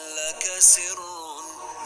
لك سر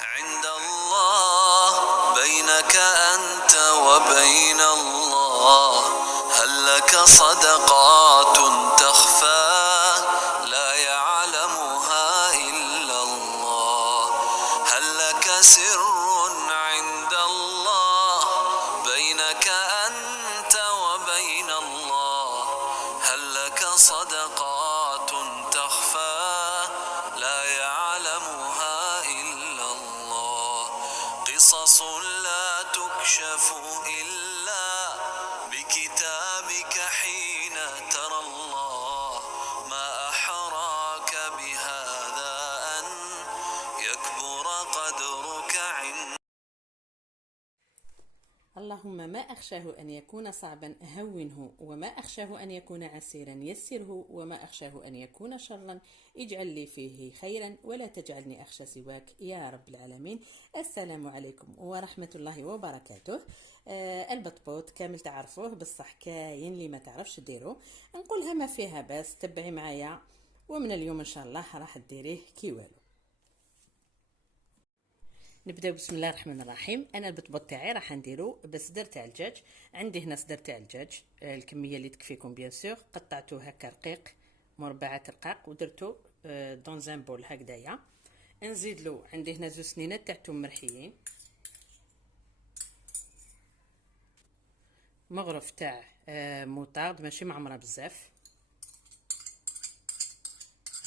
عند الله بينك أنت وبين الله، هل لك صدقات تخفى لا يعلمها إلا الله، هل لك سر عند الله بينك أنت وبين الله، هل لك صدقات تخفى لا يعلمها إلا الله، قصص لا تكشف إلا بكتابك حين ترى الله، ما أحراك بهذا أن يكبر قدرك عند اللهم ما أخشاه أن يكون صعبا هونه، وما أخشاه أن يكون عسيرا يسره، وما أخشاه أن يكون شرا اجعل لي فيه خيرا ولا تجعلني أخشى سواك يا رب العالمين. السلام عليكم ورحمة الله وبركاته. البطبوط كامل تعرفوه، بصح كاين اللي ما تعرفش ديرو، نقولها ما فيها بس تبعي معايا، ومن اليوم إن شاء الله راح ديريه كي والو. نبداو بسم الله الرحمن الرحيم. انا البطبوط تاعي راح نديرو بصدر تاع الدجاج. عندي هنا صدر تاع الدجاج، الكميه اللي تكفيكم بيان سور. قطعته هكا رقيق، مربعات رقاق، ودرتو دون زان بول هكذايا. نزيد له عندي هنا زوج سنينات تاع توم مرحيين، مغرف تاع موطارد ماشي معمره بزاف.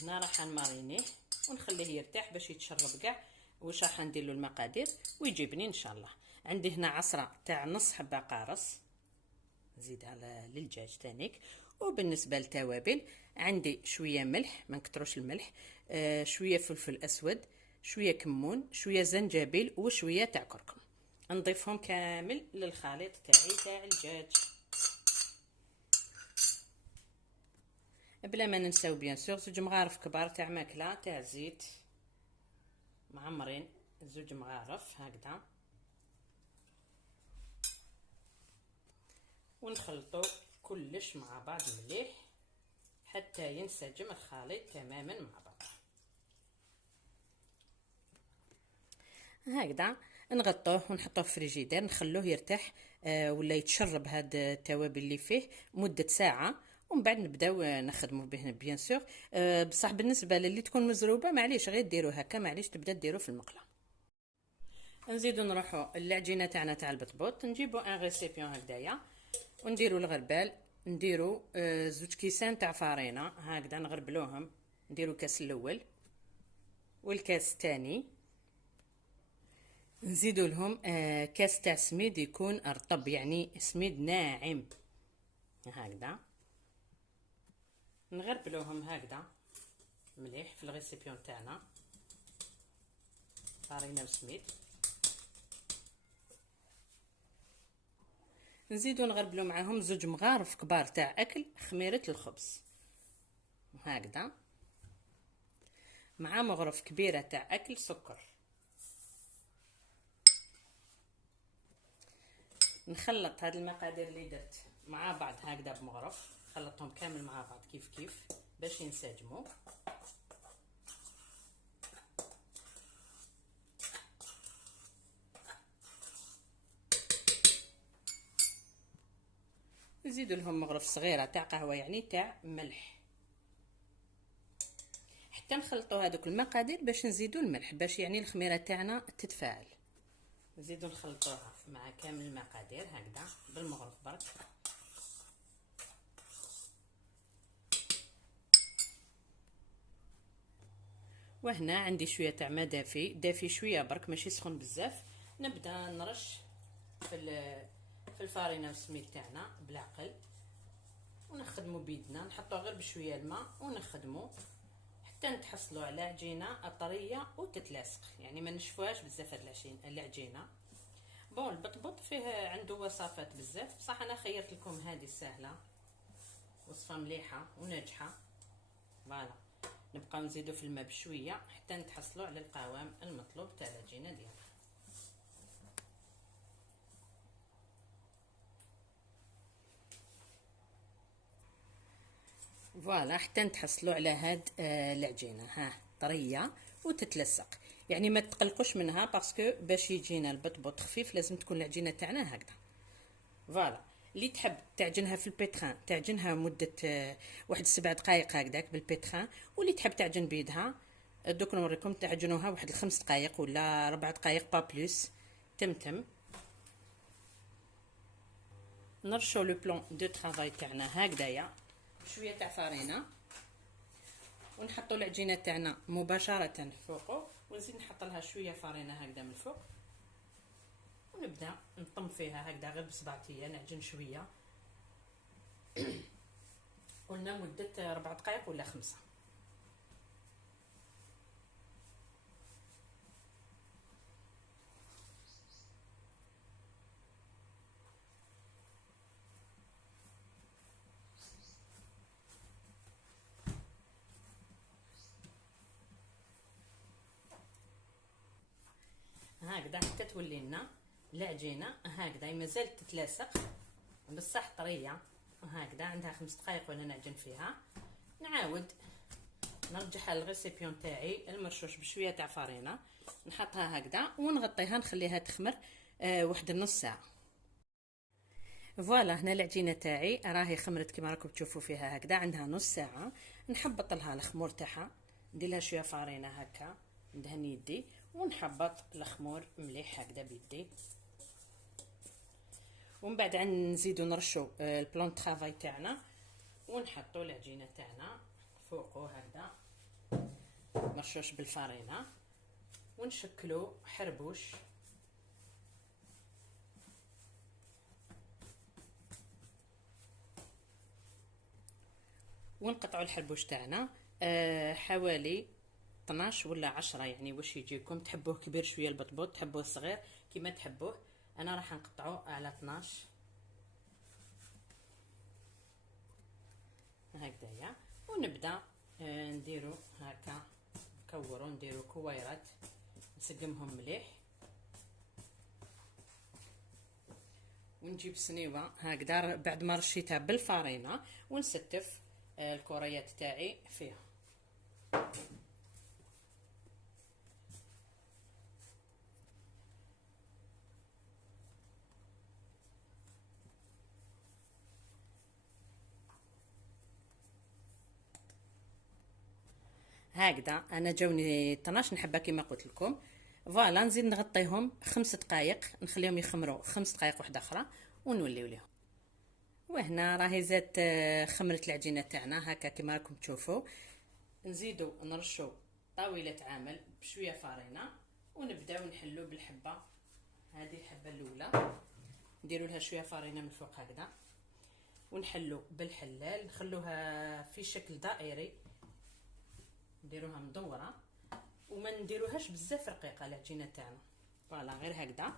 هنا راح نمارينيه ونخليه يرتاح باش يتشرب كاع. واش راح ندير له المقادير ويجيبني ان شاء الله. عندي هنا عصره تاع نص حبه قارص، نزيد على للدجاج تانيك. وبالنسبه للتوابل عندي شويه ملح، ما نكتروش الملح، شويه فلفل اسود، شويه كمون، شويه زنجبيل، وشويه تاع كركم. نضيفهم كامل للخليط تاعي تاع الدجاج. بلا ما ننساو بيان سور زوج مغارف كبار تاع ماكله تاع زيت معمرين، زوج مغارف هكذا. ونخلطو كلش مع بعض مليح حتى ينسجم الخليط تماما مع بعض هكذا. نغطوه ونحطوه في فريجيدير نخلوه يرتاح، ولا يتشرب هاد التوابل اللي فيه مده ساعه، ومن بعد نبداو نخدموا به بيان سور. بصح بالنسبه للي تكون مزروبه معليش غير ديروا هكا، معليش تبدا ديروا في المقله. نزيدو نروحوا العجينه تاعنا تاع البطبوط. نجيبو ان ريسيبيون هكذايا ونديرو الغربال، نديرو زوج كيسان تاع فارينه هكذا نغربلوهم. نديرو كاس الاول والكاس الثاني، نزيدو لهم كاس تاع سميد يكون رطب، يعني سميد ناعم هكذا. نغربلوهم هكذا مليح في الريسيبيون تاعنا فارينه وسميد. نزيدو نغربلو معاهم زوج مغارف كبار تاع اكل خميره الخبز هكذا، مع مغرف كبيره تاع اكل سكر. نخلط هاد المقادير اللي درت مع بعض هكذا بمغرف، خلطهم كامل مع بعض كيف كيف باش ينسجموا. نزيدوا لهم مغرف صغيره تاع قهوه، يعني تاع ملح، حتى نخلطوا هذوك المقادير باش نزيدوا الملح باش يعني الخميره تاعنا تتفاعل. نزيدوا نخلطوها مع كامل المقادير هكذا بالمغرف برك. وهنا عندي شويه تاع ماء دافي، دافي شويه برك ماشي سخون بزاف. نبدا نرش في الفارينه والسميد تاعنا بالعقل، ونخدموا بيدنا، نحطوه غير بشويه الماء ونخدموا حتى نتحصلوا على عجينه طريه وتتلاصق، يعني ما نشفوهاش بزاف هاد العجينه. بون البطبوط فيه عنده وصفات بزاف، بصح انا خيرت لكم هذه السهله، وصفه مليحه وناجحه. فوالا نبقاو نزيدو في الماء بشويه حتى نتحصلوا على القوام المطلوب تاع العجينه ديالنا. فوالا حتى نتحصلوا على هاد العجينه، ها طريه وتتلصق. يعني ما تقلقوش منها باسكو باش يجينا البطبوط خفيف لازم تكون العجينه تاعنا هكذا. فوالا. اللي تحب تعجنها في البيتران تعجنها مده واحد 7 دقائق هكذاك بالبيتران، واللي تحب تعجن بيدها دوك نوريكم تعجنوها واحد 5 دقائق ولا 4 دقائق با بلوس. تمتم. نرشو لو بلون دو طرافاي تاعنا هكذايا شويه تاع فارينه، ونحطوا العجينه تاعنا مباشره فوقه، ونزيد نحط لها شويه فارينه هكذا من الفوق، ونبدا نطم فيها هكذا غير بصبعتي نعجن شويه. قلنا مده 4 دقائق ولا 5. هكذا حتى تولي لنا العجينه هكذا مازالت تتلاصق بصح طريه هكذا. عندها 5 دقائق وانا نعجن فيها. نعاود نرجعها للغيسيبيون تاعي المرشوش بشويه تاع فارينه، نحطها هكذا ونغطيها نخليها تخمر واحد نص ساعه. فوالا هنا العجينه تاعي راهي خمرت كما راكم تشوفوا فيها هكذا، عندها نص ساعه. نحبط لها الخمور تاعها، ندير لها شويه فارينه هكا ندهن يدي ونحبط الخمور مليح هكذا بيدي. ومن بعد نزيدو نرشو البلون طرافاي تاعنا ونحطو العجينه تاعنا فوقو هكذا مرشوش بالفارينه، ونشكلو حربوش. ونقطعوا الحربوش تاعنا حوالي 12 ولا 10 يعني واش يجيكم. تحبوه كبير شويه البطبوط، تحبوه صغير كيما تحبوه. انا راح نقطعه على 12 هكذايا، ونبدا نديرو هكا نكورو نديرو كويرات نسقمهم مليح، ونجيب صنيوه هكذا بعد ما رشيتها بالفارينه ونستف الكريات تاعي فيها. هكذا انا جاوني 12 نحبها كما قلت لكم. فوالا نزيد نغطيهم 5 دقائق نخليهم يخمروا 5 دقائق واحده اخرى ونوليو ليهم. وهنا راهي زادت خمرت العجينه تاعنا هكا كما راكم تشوفوا. نزيدو نرشو طاوله عامل بشويه فارينه ونبداو نحلو بالحبه. هذه الحبه الاولى نديروا لها شويه فارينه من فوق هكذا، ونحلو بالحلال نخلوها في شكل دائري، نديروها مدوره وما نديروهاش بزاف رقيقه العجينه تاعنا. فوالا غير هكذا.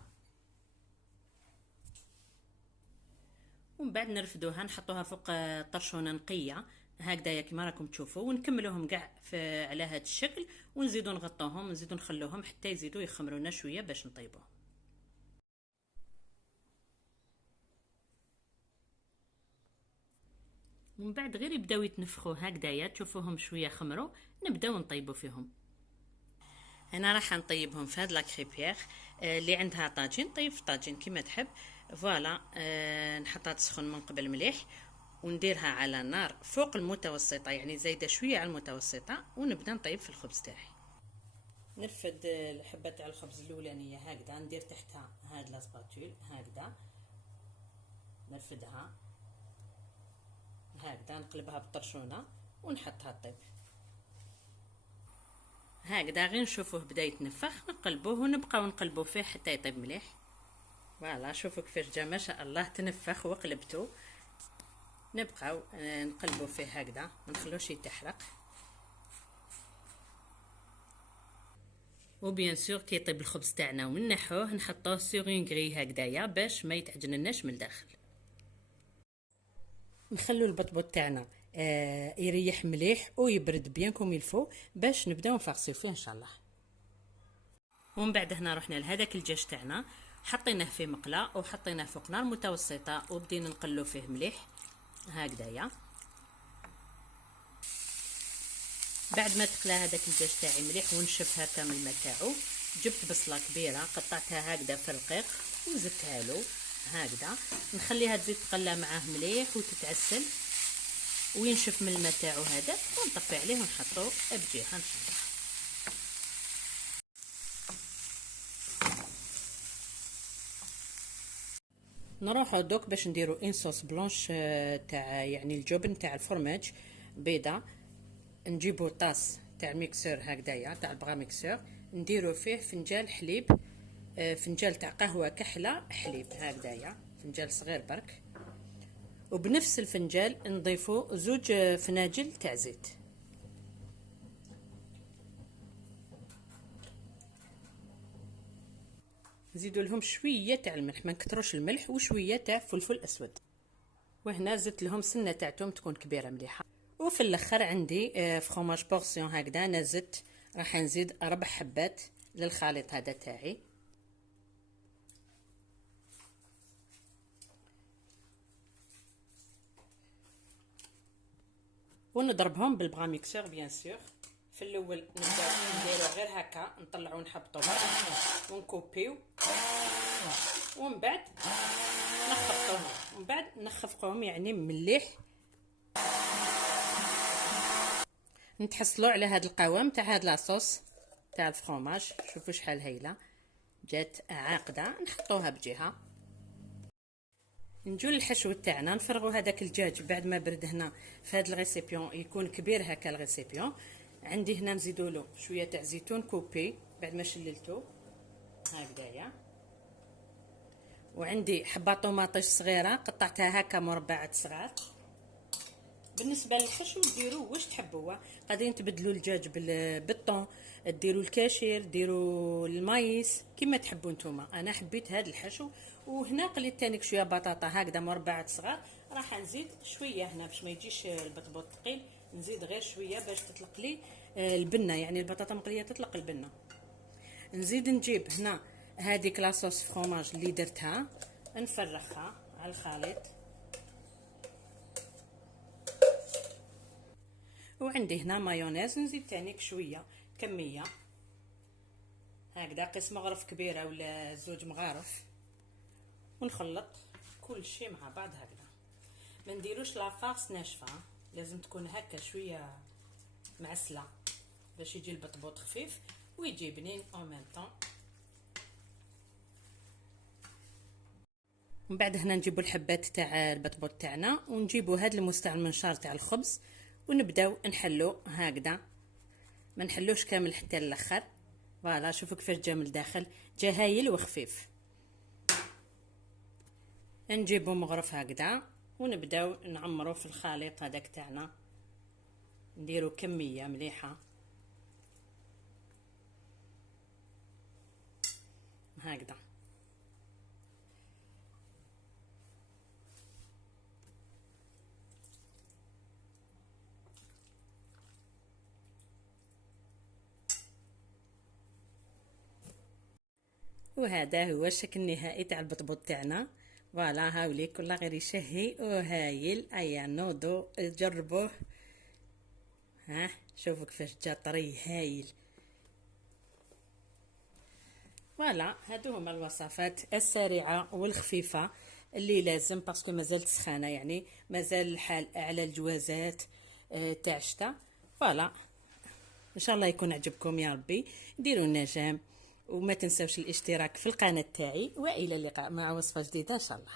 ومن بعد نرفدوها نحطوها فوق طرشونه نقيه هكذايا كما راكم تشوفوا، ونكملوهم كاع على هذا الشكل، ونزيدو نغطوهم ونزيدو نخلوهم حتى يزيدوا يخمرونا شويه باش نطيبوهم. ومن بعد غير يبداو يتنفخوا هكذايا تشوفوهم شويه خمروا نبداو نطيبوا فيهم. انا راح نطيبهم في هاد لا كريبيير اللي عندها طاجين طيب في طاجين كما تحب. فوالا نحطها تسخن من قبل مليح ونديرها على نار فوق المتوسطه يعني زايده شويه على المتوسطه، ونبدا نطيب في الخبز تاعي. نرفد الحبه تاع الخبز الاولانيه هكذا، ندير تحتها هاد لا سباتول هكذا نرفدها هكذا، نقلبها بالطرشونه ونحطها طيب هكذا. غير نشوفوه بدا يتنفخ نقلبوه ونبقاو نقلبو فيه حتى يطيب مليح. فوالا شوفوا كيفاش جا ما شاء الله تنفخ وقلبته. نبقاو نقلبو فيه هكذا ما نخلوش يتحرق. وبيان سور كي يطيب الخبز تاعنا ونحوه نحطوه سور اون غري هكذايا باش ما يتعجنناش من الداخل. نخلو البطبوط تاعنا يريح مليح ويبرد بيان كوم يلفو باش نبداو نفرسيو فيه ان شاء الله. ومن بعد هنا رحنا لهذاك الدجاج تاعنا حطيناه في مقله وحطيناه فوق نار متوسطه وبدينا نقلو فيه مليح هكذايا. بعد ما تقلى هذاك الدجاج تاعي مليح ونشف هكا من الماء تاعو، جبت بصله كبيره قطعتها هكذا في رقيق وزدتها له هكذا، نخليها تزيد تقلى معاه مليح وتتعسل وينشف من الماء تاعو هذا، ونطفي عليه ونحطوه بجهه ان شاء الله. نروحو دوك باش نديرو ان صوص بلونش تاع يعني الجبن تاع الفرماج بيضه. نجيبو طاس تاع ميكسور هكذايا تاع البغا ميكسور، نديرو فيه فنجال حليب، فنجال تاع قهوه كحله حليب هكذايا، فنجال صغير برك، وبنفس الفنجال نضيفو 2 فناجل تاع زيت. نزيدو لهم شويه تاع الملح، ما نكثروش الملح، وشويه تاع فلفل اسود. وهنا زدت لهم سنه تاع توم تكون كبيره مليحه. وفي الاخر عندي فخوماج بورسيون هكذا، انا زدت راح نزيد 4 حبات للخليط هذا تاعي. ونضربهم بالبغا ميكسور بيان سور. في الاول نبداو نديرو غير هكا، نطلعو نحبطو ونكوبيو، ومن بعد نخفقوهم، ومن بعد نخفقوهم يعني مليح، نتحصلوا على هذا القوام تاع هاد لاصوص تاع الفرomage. شوفوا شحال هايله جات عاقده، نحطوها بجهه. نجو للحشو تاعنا، نفرغوا هذاك الدجاج بعد ما برد هنا في هذا الريسيبيون، يكون كبير هكا الريسيبيون. عندي هنا نزيدوا له شويه تاع زيتون كوبي بعد ما شللته هكذايا، وعندي حبه طوماطيش صغيره قطعتها هكا مربعات صغار. بالنسبه للحشو ديروا واش تحبوا، قادرين تبدلوا الدجاج بالطون، ديروا الكاشير، ديروا المايس كما تحبوا نتوما. انا حبيت هذا الحشو. وهنا قليت تانيك شويه بطاطا هكذا مربعات صغار، راح نزيد شويه هنا باش ما يجيش البطبوط ثقيل، نزيد غير شويه باش تطلق لي البنه، يعني البطاطا مقليه تطلق البنه. نزيد نجيب هنا هذيك لاصوص فرomage اللي درتها، نفرخها على الخليط. وعندي هنا مايونيز، نزيد تانيك شويه كميه هكذا، قيس مغرف كبيره ولا 2 مغارف، ونخلط كل شيء مع بعض هكذا. ما نديروش لافارس ناشفه، لازم تكون هكا شويه معسله باش يجي البطبوط خفيف ويجي بنين او ميم طون. من بعد هنا نجيبوا الحبات تاع البطبوط تاعنا، ونجيبوا هذا المستعمل المنشار تاع الخبز، ونبداو نحلو هكذا، ما نحلوش كامل حتى الاخر. فوالا شوفوا كيفاش جا من الداخل، جا هايل وخفيف. نجيبو مغرف هكذا ونبداو نعمرو في الخليط هذاك تاعنا، نديرو كميه مليحه هكذا. وهذا هو الشكل النهائي تاع البطبوط تاعنا. فوالا هاوليك والله غير يشهي وهايل. ايا نوضو جربوه، ها شوفوا كيفاش جا طري هايل. فوالا هادو هما الوصفات السريعه والخفيفه اللي لازم، باسكو مازالت سخانه، يعني مازال الحال على الجوازات تاع الشتا. فوالا ان شاء الله يكون عجبكم يا ربي، ديروا النجام وما تنسوش الاشتراك في القناه تاعي، والى اللقاء مع وصفه جديده ان شاء الله.